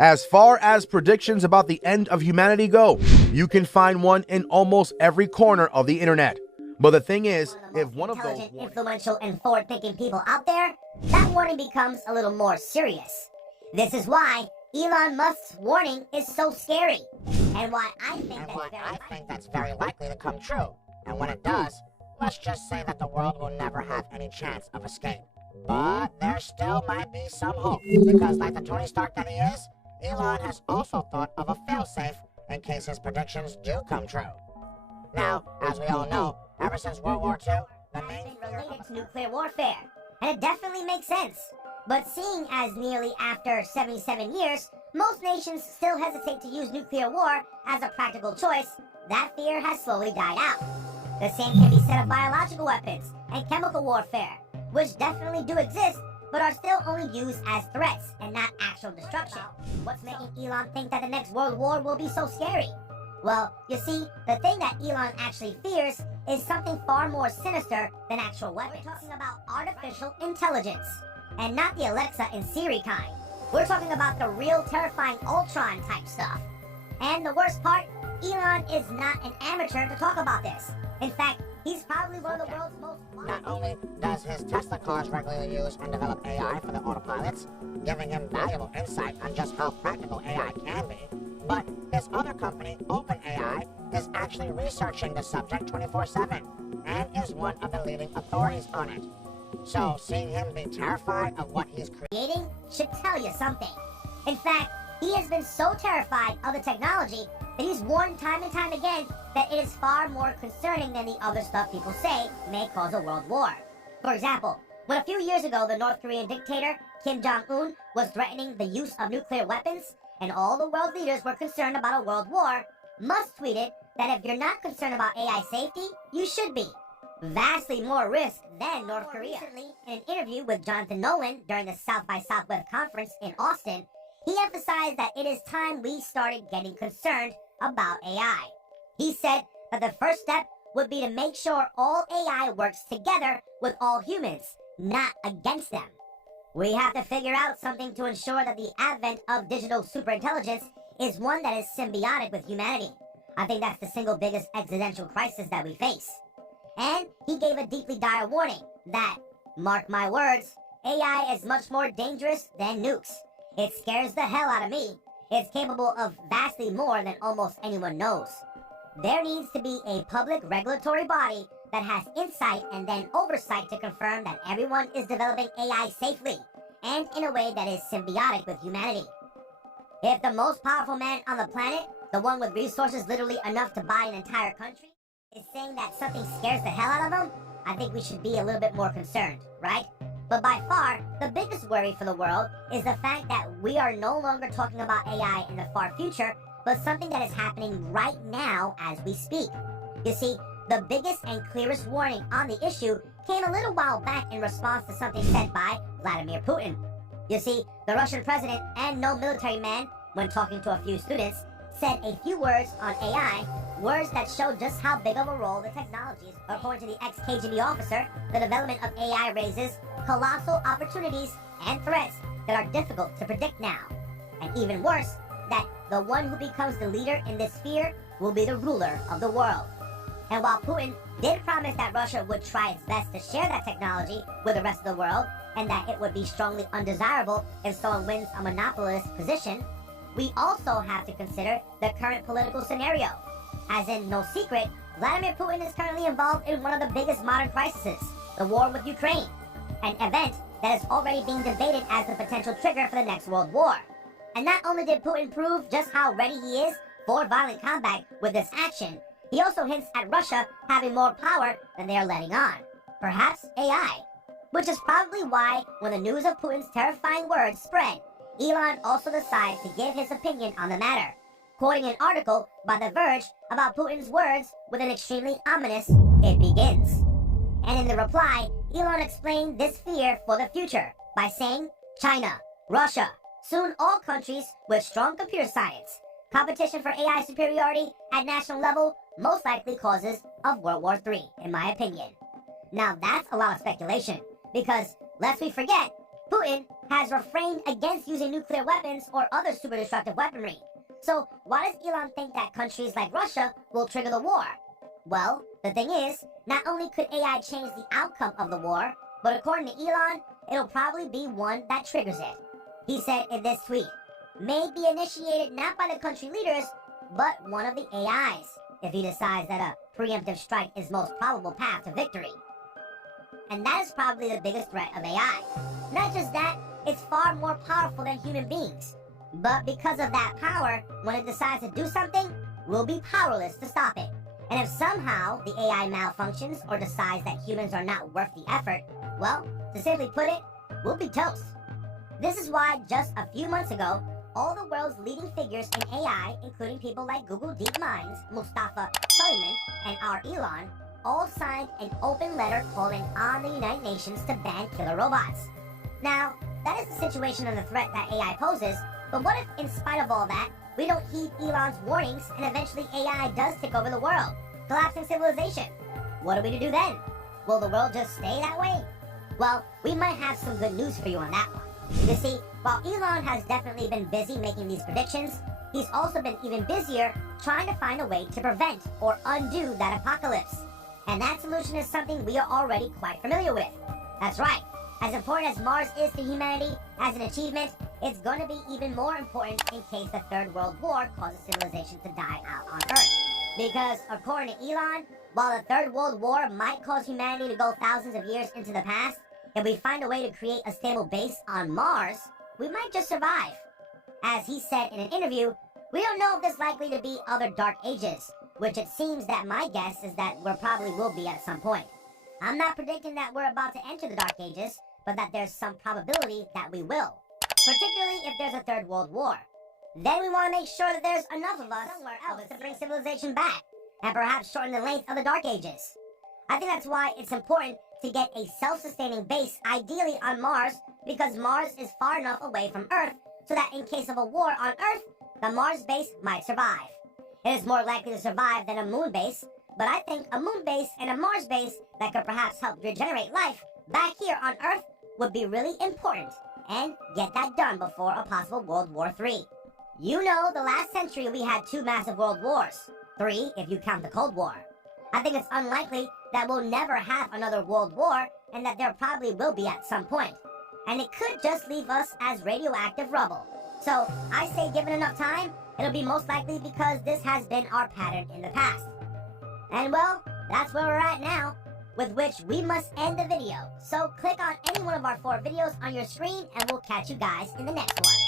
As far as predictions about the end of humanity go, you can find one in almost every corner of the internet. But the thing is, if one of those influential and forward-thinking people out there, that warning becomes a little more serious. This is why Elon Musk's warning is so scary, and why I think that's very likely to come true. And when it does, let's just say that the world will never have any chance of escape. But there still might be some hope, because like the Tony Stark that he is, Elon has also thought of a failsafe in case his predictions do come true. Now, as we all know, ever since World War II, the main related to nuclear warfare, and it definitely makes sense. But seeing as nearly after 77 years, most nations still hesitate to use nuclear war as a practical choice, that fear has slowly died out. The same can be said of biological weapons and chemical warfare, which definitely do exist, but are still only used as threats and not actual destruction. What's making Elon think that the next world war will be so scary? Well, you see, the thing that Elon actually fears is something far more sinister than actual weapons. We're talking about artificial intelligence, and not the Alexa and Siri kind. We're talking about the real terrifying Ultron type stuff. And the worst part, Elon is not an amateur to talk about this. In fact, he's probably one of the world's most... Not only does his Tesla cars regularly use and develop AI for the autopilots, giving him valuable insight on just how practical AI can be, but this other company, OpenAI, is actually researching the subject 24/7 and is one of the leading authorities on it. So seeing him be terrified of what he's creating should tell you something. In fact, he has been so terrified of the technology that he's warned time and time again that it is far more concerning than the other stuff people say may cause a world war. For example, when a few years ago the North Korean dictator Kim Jong-un was threatening the use of nuclear weapons and all the world leaders were concerned about a world war, Musk tweeted that if you're not concerned about AI safety, you should be. Vastly more risk than North Korea. Recently, in an interview with Jonathan Nolan during the South by Southwest conference in Austin, he emphasized that it is time we started getting concerned about AI. He said that the first step would be to make sure all AI works together with all humans, not against them. We have to figure out something to ensure that the advent of digital superintelligence is one that is symbiotic with humanity. I think that's the single biggest existential crisis that we face. And he gave a deeply dire warning that, mark my words, AI is much more dangerous than nukes. It scares the hell out of me. It's capable of vastly more than almost anyone knows. There needs to be a public regulatory body that has insight and then oversight to confirm that everyone is developing AI safely and in a way that is symbiotic with humanity. If the most powerful man on the planet, the one with resources literally enough to buy an entire country, is saying that something scares the hell out of him, I think we should be a little bit more concerned, right? But by far, the biggest worry for the world is the fact that we are no longer talking about AI in the far future, but something that is happening right now as we speak. You see, the biggest and clearest warning on the issue came a little while back in response to something said by Vladimir Putin. You see, the Russian president and no military man, when talking to a few students, said a few words on AI, words that show just how big of a role the technologies. According to the ex-KGB officer, the development of AI raises colossal opportunities and threats that are difficult to predict now. And even worse, that the one who becomes the leader in this sphere will be the ruler of the world. And while Putin did promise that Russia would try its best to share that technology with the rest of the world, and that it would be strongly undesirable if someone wins a monopolist position, we also have to consider the current political scenario. As in, no secret, Vladimir Putin is currently involved in one of the biggest modern crises, the war with Ukraine, an event that is already being debated as the potential trigger for the next world war. And not only did Putin prove just how ready he is for violent combat with this action, he also hints at Russia having more power than they are letting on. Perhaps AI. Which is probably why, when the news of Putin's terrifying words spread, Elon also decides to give his opinion on the matter, quoting an article by The Verge about Putin's words with an extremely ominous, "It begins." And in the reply, Elon explained this fear for the future by saying, China, Russia, soon all countries with strong computer science. Competition for AI superiority at national level most likely causes of World War III, in my opinion. Now that's a lot of speculation, because lest we forget, Putin has refrained against using nuclear weapons or other super destructive weaponry. So why does Elon think that countries like Russia will trigger the war? Well, the thing is, not only could AI change the outcome of the war, but according to Elon, it'll probably be one that triggers it. He said in this tweet, may be initiated not by the country leaders, but one of the AIs, if he decides that a preemptive strike is most probable path to victory. And that is probably the biggest threat of AI. Not just that, it's far more powerful than human beings. But because of that power, when it decides to do something, we'll be powerless to stop it. And if somehow the AI malfunctions or decides that humans are not worth the effort, well, to simply put it, we'll be toast. This is why just a few months ago, all the world's leading figures in AI, including people like Google DeepMind's Mustafa Suleyman and our Elon, all signed an open letter calling on the United Nations to ban killer robots. Now, that is the situation and the threat that AI poses, but what if, in spite of all that, we don't heed Elon's warnings and eventually AI does take over the world, collapsing civilization? What are we to do then? Will the world just stay that way? Well, we might have some good news for you on that one. You see, while Elon has definitely been busy making these predictions, he's also been even busier trying to find a way to prevent or undo that apocalypse. And that solution is something we are already quite familiar with. That's right. As important as Mars is to humanity as an achievement, it's going to be even more important in case the Third World War causes civilization to die out on Earth. Because, according to Elon, while the Third World War might cause humanity to go thousands of years into the past, if we find a way to create a stable base on Mars, we might just survive. As he said in an interview, we don't know if there's likely to be other dark ages, which it seems that my guess is that there probably will be at some point. I'm not predicting that we're about to enter the dark ages, but that there's some probability that we will, particularly if there's a Third World War. Then we want to make sure that there's enough of us somewhere else to bring civilization back, and perhaps shorten the length of the dark ages. I think that's why it's important to get a self-sustaining base, ideally on Mars, because Mars is far enough away from Earth so that in case of a war on Earth, the Mars base might survive. It is more likely to survive than a moon base, but I think a moon base and a Mars base that could perhaps help regenerate life back here on Earth would be really important, and get that done before a possible World War III. You know, the last century we had 2 massive world wars, 3 if you count the Cold War. I think it's unlikely that we'll never have another world war, and that there probably will be at some point. And it could just leave us as radioactive rubble. So I say given enough time, it'll be most likely because this has been our pattern in the past. And well, that's where we're at now, with which we must end the video. So click on any one of our 4 videos on your screen and we'll catch you guys in the next one.